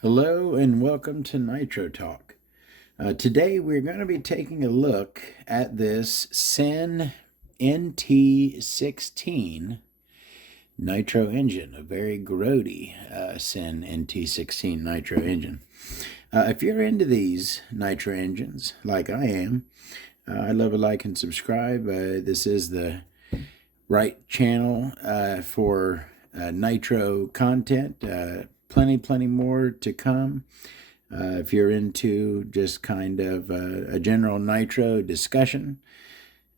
Hello and welcome to Nitro Talk. Today we're going to be taking a look at this Cen NT-16 Nitro engine, a very grody Cen NT-16 Nitro engine. If you're into these Nitro engines, like I am, I'd love a like and subscribe. This is the right channel for Nitro content. Plenty more to come. If you're into just kind of a general Nitro discussion,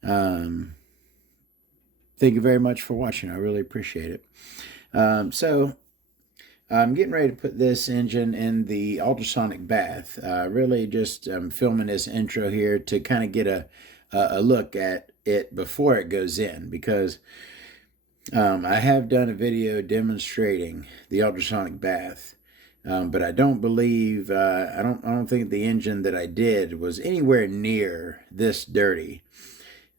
thank you very much for watching. I really appreciate it. So I'm getting ready to put this engine in the ultrasonic bath. Really just filming this intro here to kind of get a look at it before it goes in, because I have done a video demonstrating the ultrasonic bath, but I don't believe I don't think the engine that I did was anywhere near this dirty.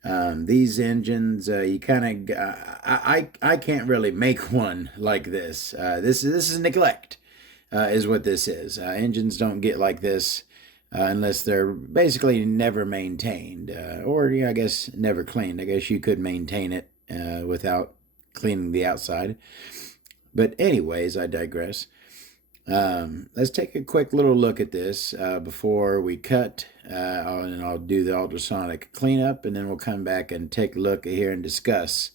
These engines, you kind of I can't really make one like this. This is neglect, is what this is. Engines don't get like this unless they're basically never maintained, or I guess never cleaned. I guess you could maintain it without cleaning the outside. But anyways, I digress. Let's take a quick little look at this before we cut, and I'll do the ultrasonic cleanup, and then we'll come back and take a look at here and discuss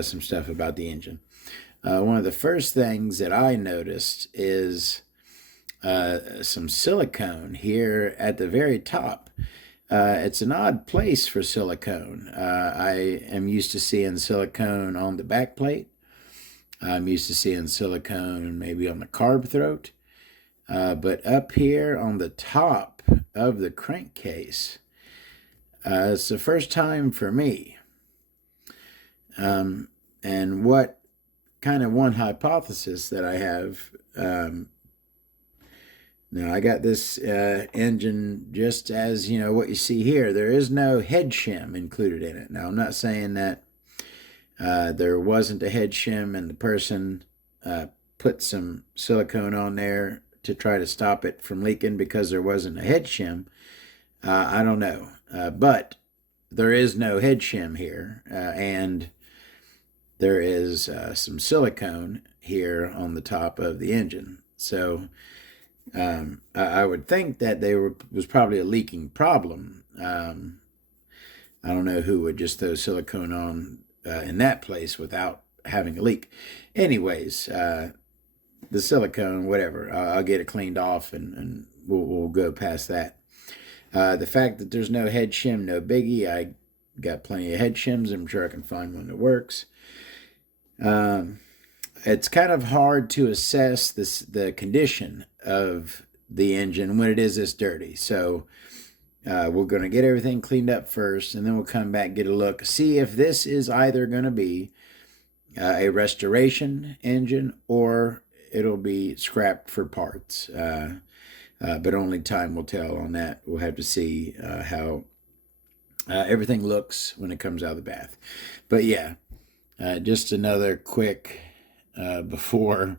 some stuff about the engine. One of the first things that I noticed is some silicone here at the very top. It's an odd place for silicone. I am used to seeing silicone on the back plate. I'm used to seeing silicone maybe on the carb throat. But up here on the top of the crankcase, it's the first time for me. And what kind of one hypothesis that I have, now I got this engine just as, what you see here. There is no head shim included in it. Now I'm not saying that there wasn't a head shim and the person put some silicone on there to try to stop it from leaking because there wasn't a head shim. I don't know. But there is no head shim here, and there is some silicone here on the top of the engine. So I would think that was probably a leaking problem. I don't know who would just throw silicone on in that place without having a leak. Anyways, the silicone, whatever, I'll get it cleaned off and we'll go past that. The fact that there's no head shim, no biggie. I got plenty of head shims. I'm sure I can find one that works. It's kind of hard to assess the condition of the engine when it is this dirty. So we're going to get everything cleaned up first, and then we'll come back, get a look, see if this is either going to be a restoration engine or it'll be scrapped for parts. But only time will tell on that. We'll have to see how everything looks when it comes out of the bath. But yeah, just another quick before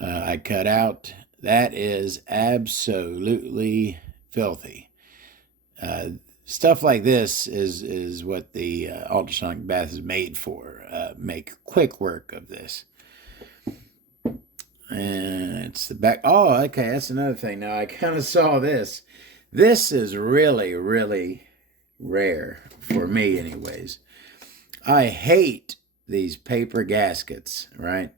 I cut out. That is absolutely filthy. Stuff like this is what the ultrasonic bath is made for. Make quick work of this. And it's the back. Oh, okay, that's another thing. Now, I kind of saw this. This is really, really rare for me anyways. I hate these paper gaskets, right?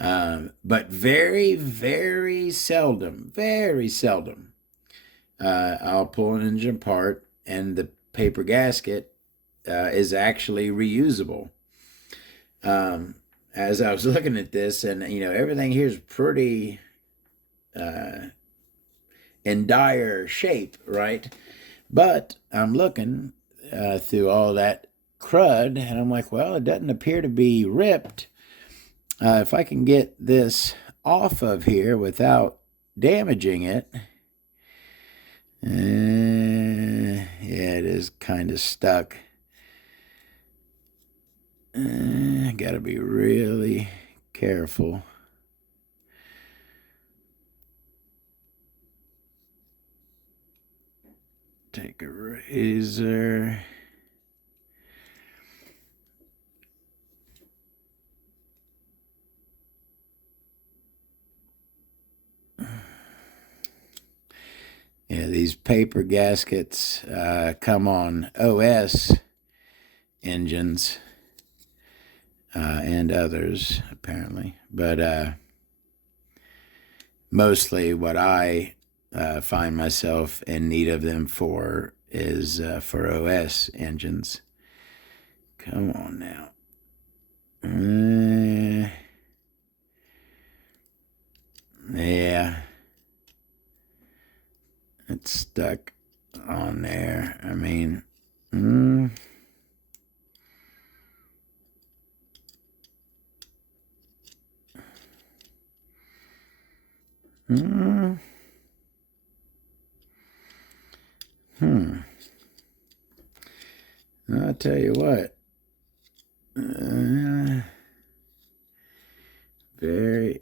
But very, very seldom, I'll pull an engine apart and the paper gasket is actually reusable. As I was looking at this, and everything here is pretty in dire shape, right? But I'm looking through all that crud, and I'm like, well, it doesn't appear to be ripped. If I can get this off of here without damaging it, yeah, it is kind of stuck. Gotta be really careful. take a razor. Yeah, these paper gaskets come on OS engines and others, apparently. But mostly what I find myself in need of them for is for OS engines. Come on now. Yeah. It's stuck on there. I mean, I'll tell you what.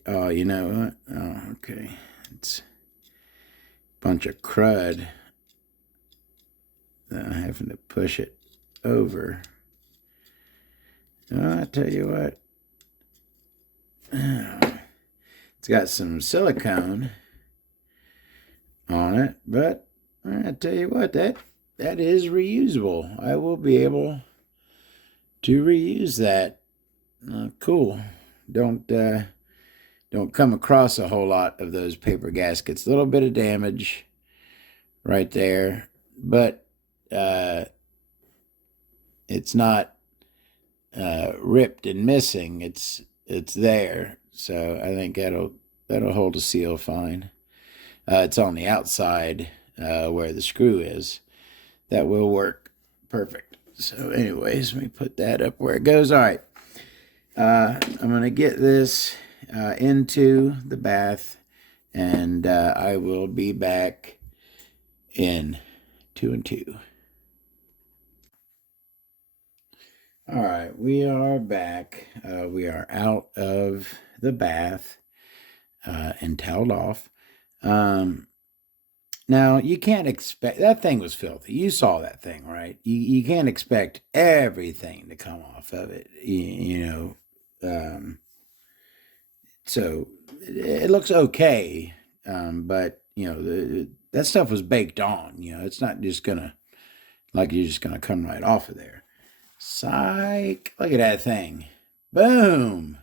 Oh, you know what? Oh, okay. It's a bunch of crud. I'm having to push it over. I'll tell you what. It's got some silicone on it, but I tell you what, that is reusable. I will be able to reuse that. Cool. Don't come across a whole lot of those paper gaskets. A little bit of damage right there, but it's not ripped and missing. It's there, so I think that'll hold a seal fine. It's on the outside where the screw is. That will work perfect. So anyways, let me put that up where it goes. All right. I'm going to get this into the bath, and I will be back in 2 and 2. All right, we are back. We are out of the bath and toweled off. Now, you can't expect... That thing was filthy. You saw that thing, right? You can't expect everything to come off of it, you know. So it looks okay, but, you know, that stuff was baked on. You know, it's not just gonna... Like you're just gonna come right off of there. Psych! Look at that thing. Boom!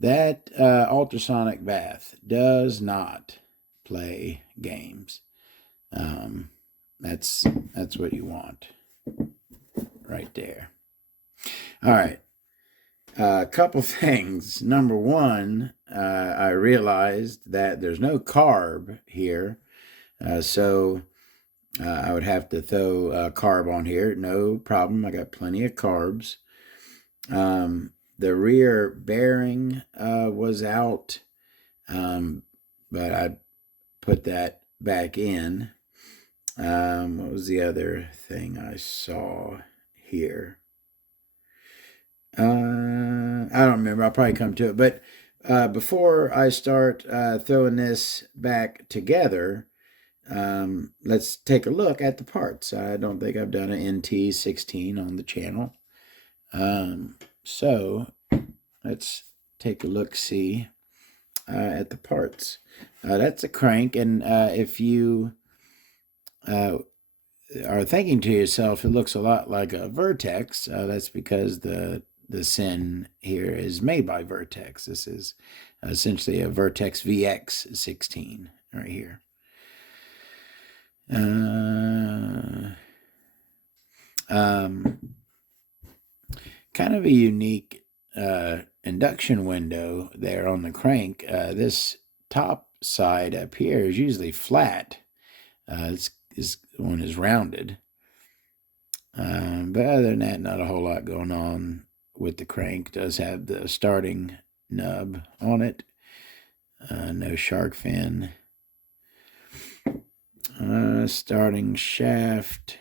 That ultrasonic bath does not play games. That's what you want right there. All right. A couple things. Number one, I realized that there's no carb here, so I would have to throw carb on here. No problem. I got plenty of carbs. The rear bearing was out, but I put that back in. What was the other thing I saw here? I don't remember. I'll probably come to it. But before I start throwing this back together, let's take a look at the parts. I don't think I've done an NT-16 on the channel. So let's take a look-see at the parts. That's a crank, and if you are thinking to yourself, it looks a lot like a Vertex, that's because the Cen here is made by Vertex. This is essentially a Vertex VX16 right here. Kind of a unique induction window there on the crank. This top side up here is usually flat. This one is rounded. But other than that, not a whole lot going on with the crank. It does have the starting nub on it. No shark fin. Starting shaft.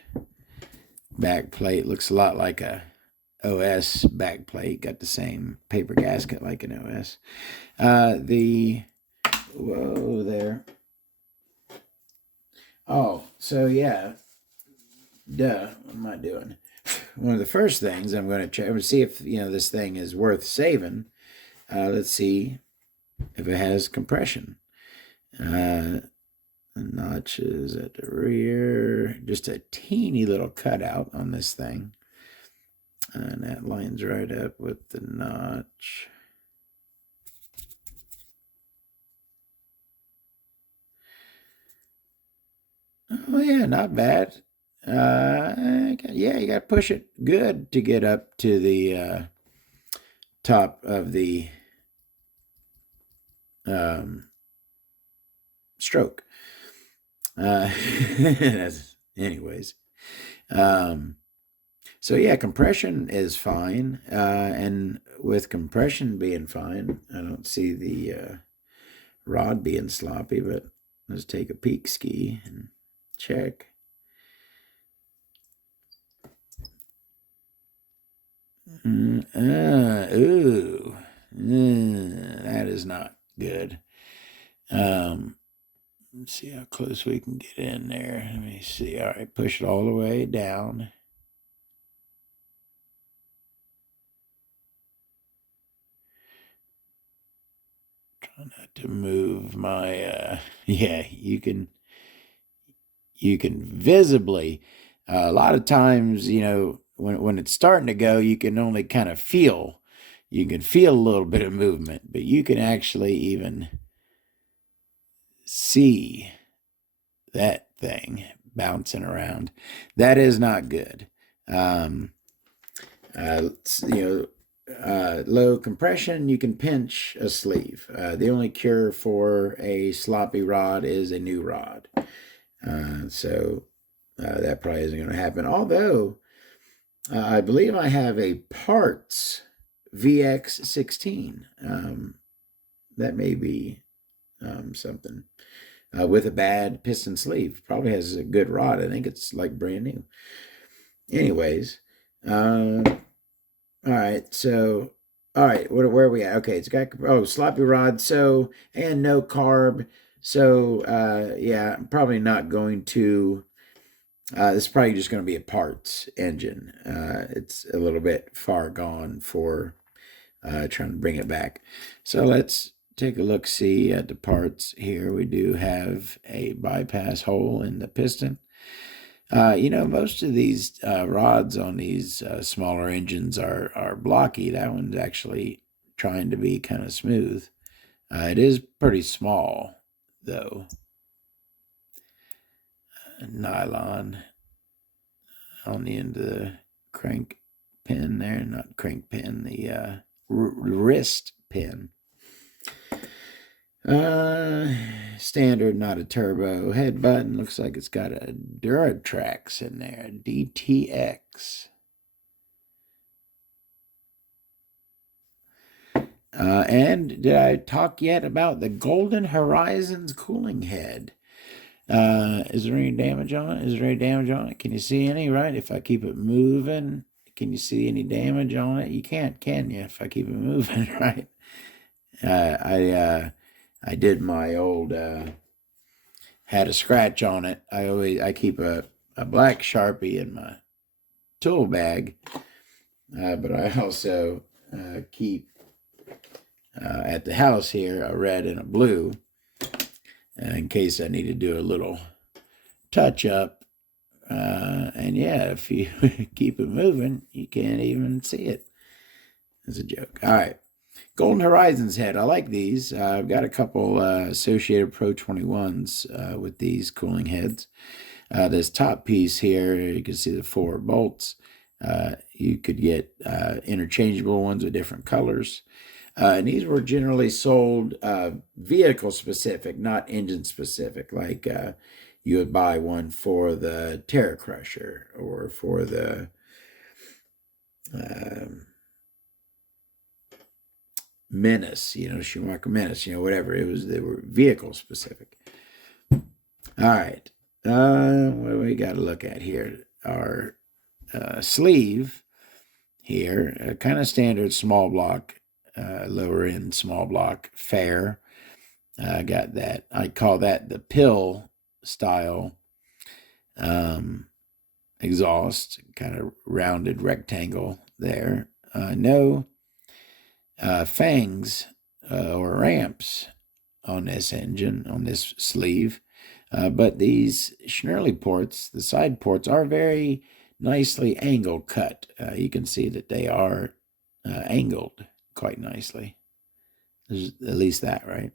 Back plate looks a lot like a OS back plate. Got the same paper gasket like an OS. Whoa there. Oh, So yeah, duh, what am I doing? One of the first things I'm going to check to see if this thing is worth saving. Let's see if it has compression. The notches at the rear, just a teeny little cutout on this thing, and that lines right up with the notch. Oh yeah, not bad. Yeah, you got to push it good to get up to the top of the stroke. Anyways, so yeah, compression is fine, and with compression being fine, I don't see the rod being sloppy. But let's take a peek ski and check. That is not good. Let's see how close we can get in there. Let me see. All right, push it all the way down. Try not to move my. Yeah, you can visibly. A lot of times, when it's starting to go, you can only kind of feel. You can feel a little bit of movement, but you can actually even see that thing bouncing around. That is not good. Low compression, you can pinch a sleeve. The only cure for a sloppy rod is a new rod. So that probably isn't going to happen. Although, I believe I have a parts VX16. That may be something. With a bad piston sleeve. Probably has a good rod. I think it's like brand new. Anyways, all right. So, all right. Where are we at? Okay, it's got sloppy rod. So, and no carb. So, yeah, I'm probably not going to. This is probably just going to be a parts engine. It's a little bit far gone for trying to bring it back. So let's take a look-see at the parts here. We do have a bypass hole in the piston. Most of these rods on these smaller engines are blocky. That one's actually trying to be kind of smooth. It is pretty small, though. Nylon on the end of the crank pin there. Not crank pin, the wrist pin. Standard, not a turbo. Head button looks like it's got a Duratrax in there, DTX. And did I talk yet about the Golden Horizons cooling head? Is there any damage on it? Can you see any, right? If I keep it moving, can you see any damage on it? You can't, can you, if I keep it moving, right? I did my old, had a scratch on it. I keep a black Sharpie in my tool bag, but I also keep at the house here a red and a blue in case I need to do a little touch up. And yeah, if you keep it moving, you can't even see it. It's a joke. All right. Golden Horizons head. I like these. I've got a couple Associated Pro 21s with these cooling heads. This top piece here, you can see the 4 bolts. You could get interchangeable ones with different colors. And these were generally sold vehicle specific, not engine specific. Like you would buy one for the Terra Crusher or for the Menace, Schumacher Menace, whatever. They were vehicle specific. All right. What do we got to look at here? Our sleeve here, kind of standard small block, lower end small block fair. I got that. I call that the pill style exhaust, kind of rounded rectangle there. No fangs or ramps on this engine, on this sleeve. But these Schnurley ports, the side ports, are very nicely angle cut. You can see that they are angled quite nicely. There's at least that, right?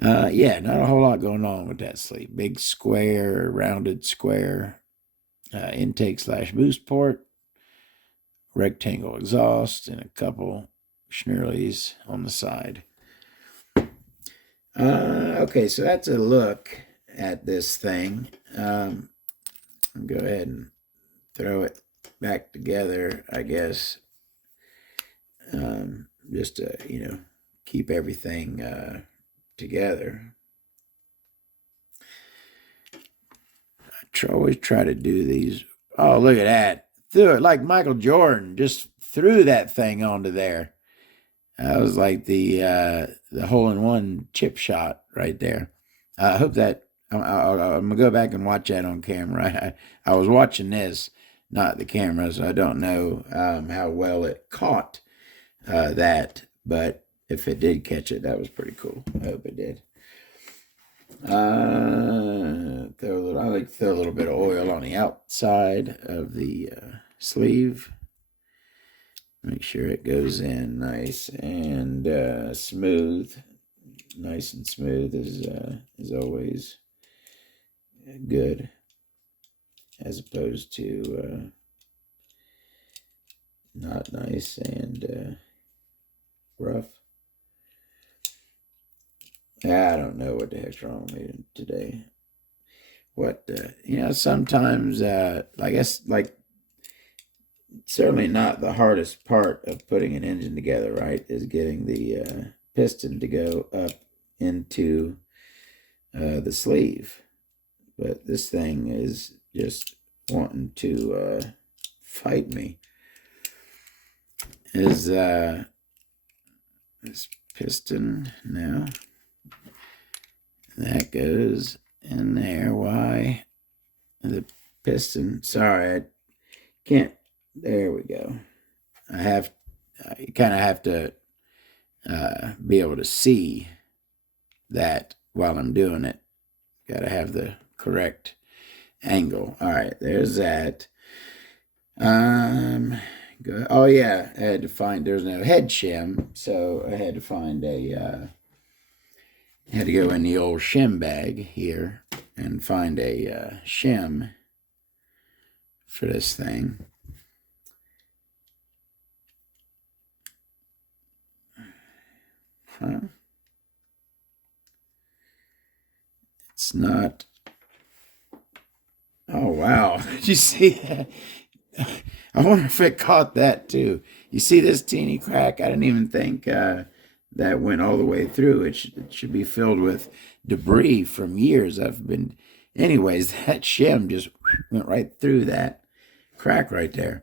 Yeah, not a whole lot going on with that sleeve. Big square, rounded square intake/boost port, rectangle exhaust, and a couple Schnurleys on the side. Okay, so that's a look at this thing. I'll go ahead and throw it back together, I guess, just to, keep everything together. Always try to do these. Oh, look at that. Threw it like Michael Jordan, just threw that thing onto there. That was like the hole-in-one chip shot right there. I hope that I'm gonna go back and watch that on camera. I was watching this, not the camera, so I don't know how well it caught that. But if it did catch it, that was pretty cool. I hope it did. I like to throw a little bit of oil on the outside of the sleeve. Make sure it goes in nice and smooth. Nice and smooth is always good, as opposed to not nice and rough. I don't know what the heck's wrong with me today. What sometimes I guess like. Certainly not the hardest part of putting an engine together, right, is getting the piston to go up into the sleeve. But this thing is just wanting to fight me. Is this piston now? That goes in there. Why? The piston, sorry, I can't. There we go. You kind of have to be able to see that while I'm doing it. Got to have the correct angle. All right, there's that. Good. Oh yeah, I had to find. There's no head shim, so I had to find had to go in the old shim bag here and find a shim for this thing. Huh? It's not. Oh, wow. Did you see that? I wonder if it caught that too. You see this teeny crack? I didn't even think that went all the way through. It should be filled with debris from years. Anyways, that shim just went right through that crack right there.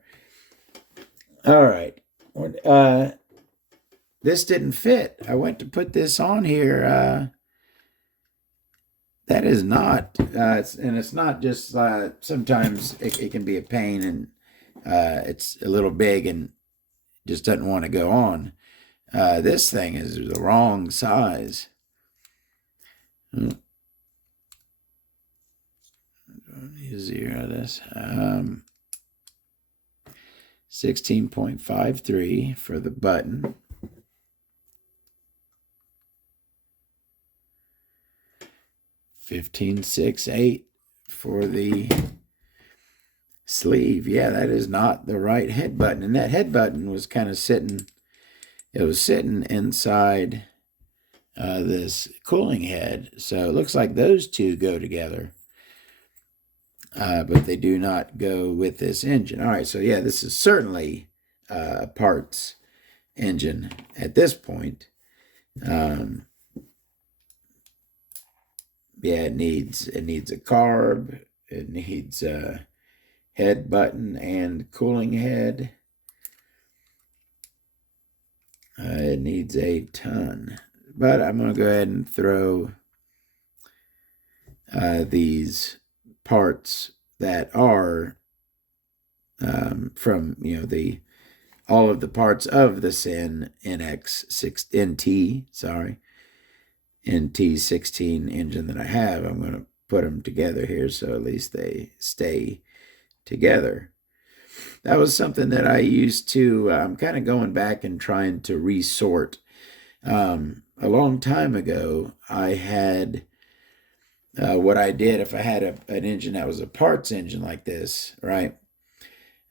All right. This didn't fit. I went to put this on here. That is not, it's not just, sometimes it can be a pain and it's a little big and just doesn't want to go on. This thing is the wrong size. Zero this. 16.53 for the button. 15.68 for the sleeve. Yeah, that is not the right head button. And that head button was kind of sitting, it was sitting inside this cooling head. So it looks like those two go together. But they do not go with this engine. All right, so yeah, this is certainly a parts engine at this point. Yeah, it needs a carb. It needs a head button and cooling head. It needs a ton. But I'm going to go ahead and throw these parts that are from, all of the parts of the Cen NT-16 engine that I have. I'm going to put them together here so at least they stay together. That was something that I used to, I'm kind of going back and trying to resort. A long time ago, I had, what I did, if I had an engine that was a parts engine like this, right?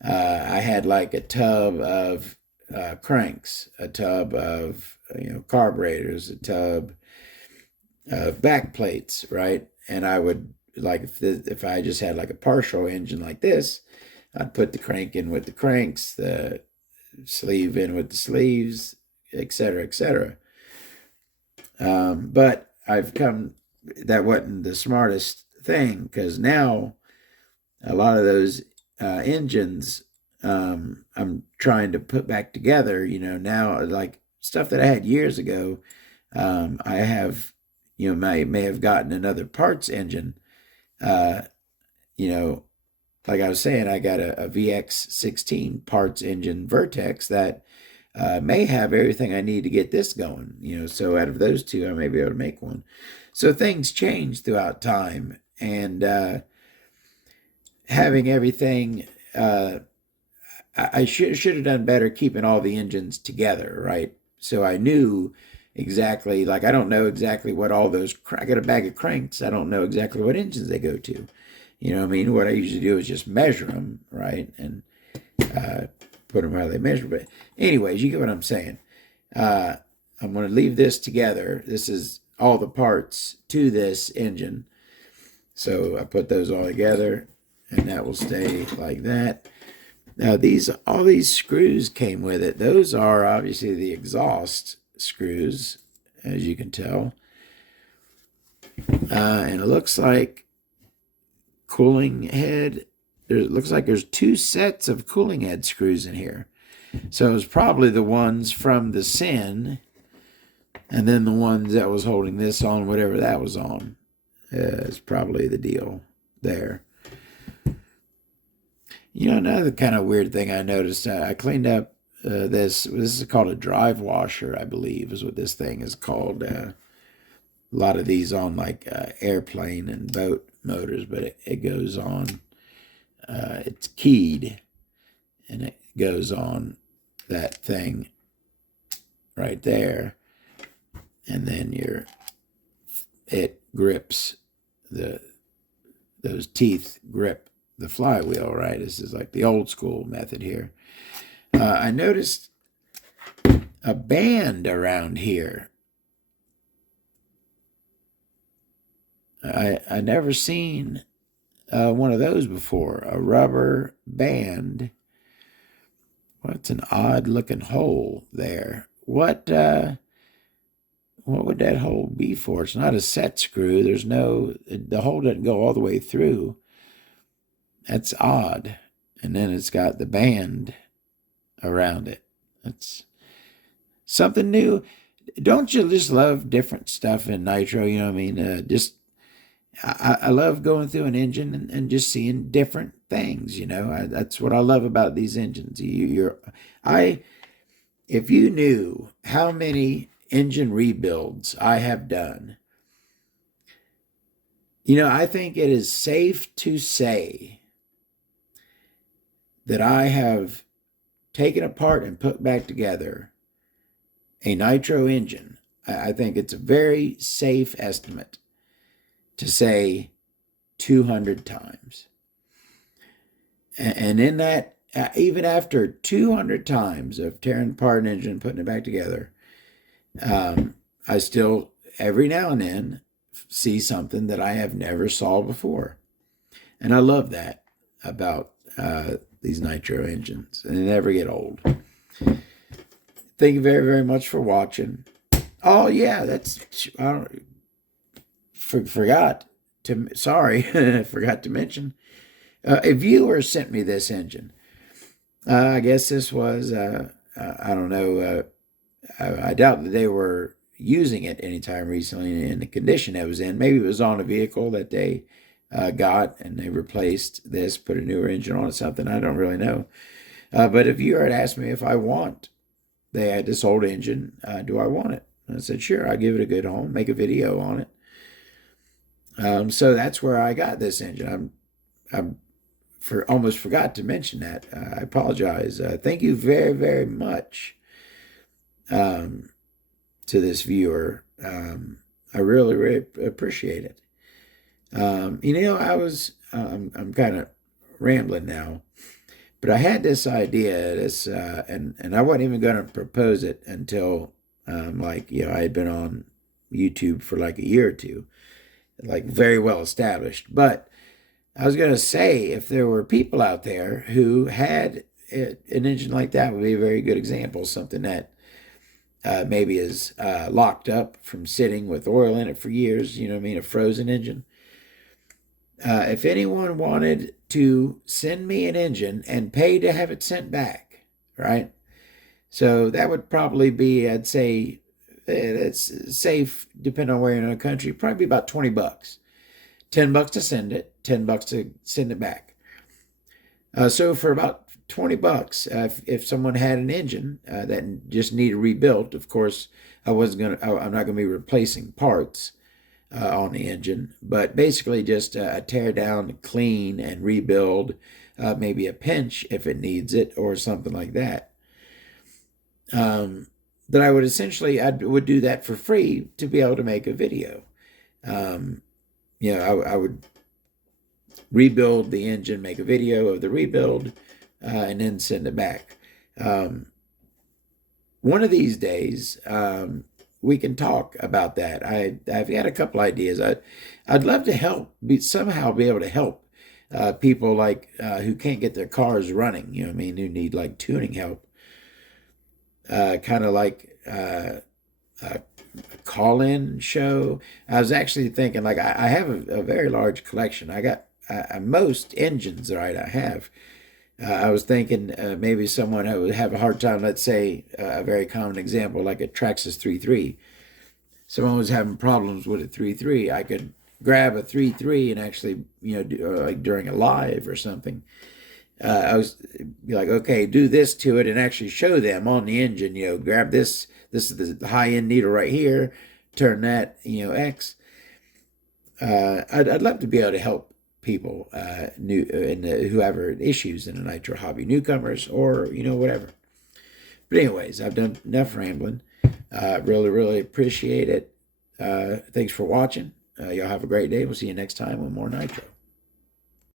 I had like a tub of cranks, a tub of, carburetors, a tub of back plates, right? And I would, like, if I just had like a partial engine like this, I'd put the crank in with the cranks, the sleeve in with the sleeves, etc., etc. But that wasn't the smartest thing, because now a lot of those engines I'm trying to put back together, now, like stuff that I had years ago. I have, may have gotten another parts engine, like I was saying, I got a VX16 parts engine Vertex that may have everything I need to get this going. So out of those two, I may be able to make one. So things change throughout time, and having everything, I should have done better keeping all the engines together, right? So I knew exactly, like, I don't know exactly what all those, I got a bag of cranks, I don't know exactly what engines they go to. You know what I mean? What I usually do is just measure them, right? And put them how they measure. But anyways, you get what I'm saying. I'm going to leave this together. This is all the parts to this engine. So I put those all together, and that will stay like that. Now, all these screws came with it. Those are obviously the exhaust screws, as you can tell. And it looks like cooling head. It looks like there's two sets of cooling head screws in here. So it's probably the ones from the Cen, and then the ones that was holding this on, whatever that was on, is probably the deal there. Another kind of weird thing I noticed, I cleaned up this. This is called a drive washer, I believe, is what this thing is called. A lot of these on like airplane and boat motors, but it goes on, it's keyed, and it goes on that thing right there, and then it grips, those teeth grip the flywheel, right? This is like the old school method here. I noticed a band around here. I never seen one of those before. A rubber band. What's an odd looking hole there? What would that hole be for? It's not a set screw. The hole doesn't go all the way through. That's odd. And then it's got the band around it. That's something new. Don't you just love different stuff in Nitro? You know what I mean? I love going through an engine and just seeing different things. That's what I love about these engines. If you knew how many engine rebuilds I have done, I think it is safe to say that I have taken apart and put back together a Nitro engine. I think it's a very safe estimate to say 200 times. And in that, even after 200 times of tearing apart an engine and putting it back together, I still, every now and then, see something that I have never saw before. And I love that about these Nitro engines. And they never get old. Thank you very, very much for watching. Oh, yeah, forgot to mention. A viewer sent me this engine. I guess this was, I don't know, I doubt that they were using it anytime recently in the condition it was in. Maybe it was on a vehicle that they got, and they replaced this, put a newer engine on it, something I don't really know. But if you were to ask me if I want this old engine, do I want it? I said, sure, I'll give it a good home, make a video on it. So that's where I got this engine. I'm almost forgot to mention that. I apologize. Thank you very, very much to this viewer. I really, really appreciate it. I'm kind of rambling now, but I had this idea, and I wasn't even going to propose it until, I had been on YouTube for like a year or two, like very well established. But I was going to say, if there were people out there who had an engine like that, would be a very good example, something that maybe is locked up from sitting with oil in it for years, a frozen engine. If anyone wanted to send me an engine and pay to have it sent back, right? So that would probably be, I'd say, it's safe, depending on where you're in the country, probably about $20. $10 to send it, $10 to send it back. So for about $20, if someone had an engine that just needed rebuilt, of course, I'm not going to be replacing parts on the engine, but basically just a tear down, clean, and rebuild, maybe a pinch if it needs it, or something like that. That I would do that for free to be able to make a video. I would rebuild the engine, make a video of the rebuild, and then send it back. One of these days, we can talk about that. I've got a couple ideas. I'd love to somehow be able to help people who can't get their cars running. Who need like tuning help. Kind of like a call-in show. I was actually thinking, I have a very large collection. I got most engines, right? I have. I was thinking maybe someone who would have a hard time, let's say a very common example, like a Traxxas 3.3. Someone was having problems with a 3.3. I could grab a 3.3 and actually, like during a live or something, I was be like, okay, do this to it and actually show them on the engine, grab this. This is the high-end needle right here. Turn that, X. I'd love to be able to help people whoever issues in the nitro hobby, newcomers or whatever. But anyways, I've done enough rambling. Really, really appreciate it. Thanks for watching. Y'all have a great day. We'll see you next time with more nitro.